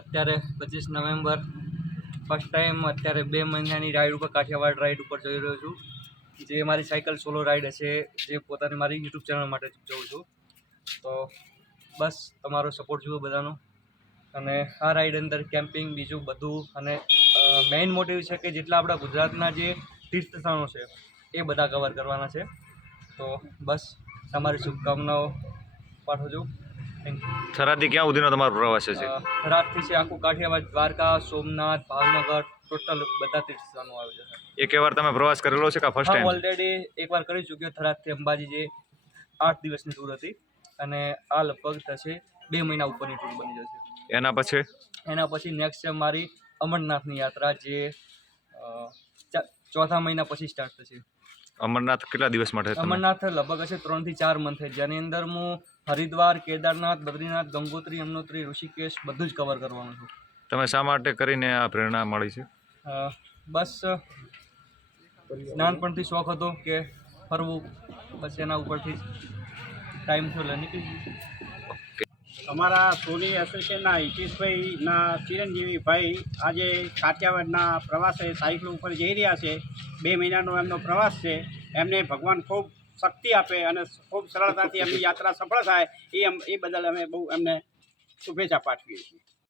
અત્યારે પચીસ November. First time અત્યારે બે મહિનાની રાઈડ ઉપર કાઠિયાવાડ રાઈડ ઉપર જઈ રહ્યો છું. જે મારી સાયકલ સોલો રાઈડ હશે, જે પોતાની મારી યુટ્યુબ ચેનલ માટે જઉં છું. તો બસ, તમારો સપોર્ટ જુઓ બધાનો. અને આ રાઈડ અંદર કેમ્પિંગ બીજું બધું અને મેઇન મોટિવ છે કે જેટલા આપણા ગુજરાતના જે તીર્થ સ્થાનો છે, એ બધા કવર કરવાના છે. તો બસ, તમારી શુભકામનાઓ પાઠવું છું થેન્ક યુ થરાદથી ક્યાં સુધીનો તમારો પ્રવાસ છે? થરાદથી છે આખું કાઠિયાવાડ દ્વારકા સોમનાથ ભાવનગર ટોટલ બધા તીર્થસ્થાનો આવે છે. એક વાર તમે પ્રવાસ કરેલો છે કે ફર્સ્ટ ટાઈમ ઓલરેડી એકવાર કરી ચૂક્યો થરાદથી અંબાજી જે આઠ દિવસની ટૂર હતી. અને આ લગભગ થશે બે મહિના ઉપરની ટૂર બની જશે. એના પછી? એના પછી નેક્સ્ટ છે મારી અમરનાથની યાત્રા જે ચોથા મહિના પછી સ્ટાર્ટ થશે. અમરનાથ કેટલા દિવસ માટે અમરનાથ લગભગ હશે ત્રણથી ચાર મંથ જેની અંદર હું હરિદ્વાર કેદારનાથ બદ્રીનાથ ગંગોત્રી યમનોત્રી ઋષિકેશ બધું જ કવર કરવાનું છું. તમે શા માટે કરીને આ પ્રેરણા મળી છે? બસ નાનપણથી શોખ હતો કે ફરવું. બસ એના ઉપરથી ટાઈમ થયો નીકળી અમારા સોની એસોસિએશનના હિતેશભાઈના ચિરંજીવી ભાઈ આજે કાઠિયાવાડના પ્રવાસે સાયકલ ઉપર જઈ રહ્યા છે. બે મહિનાનો એમનો પ્રવાસ છે. એમને ભગવાન ખૂબ શક્તિ આપે અને ખૂબ સરળતાથી એમની યાત્રા સફળ થાય. એ એ બદલ અમે બહુ એમને શુભેચ્છા પાઠવીએ છીએ.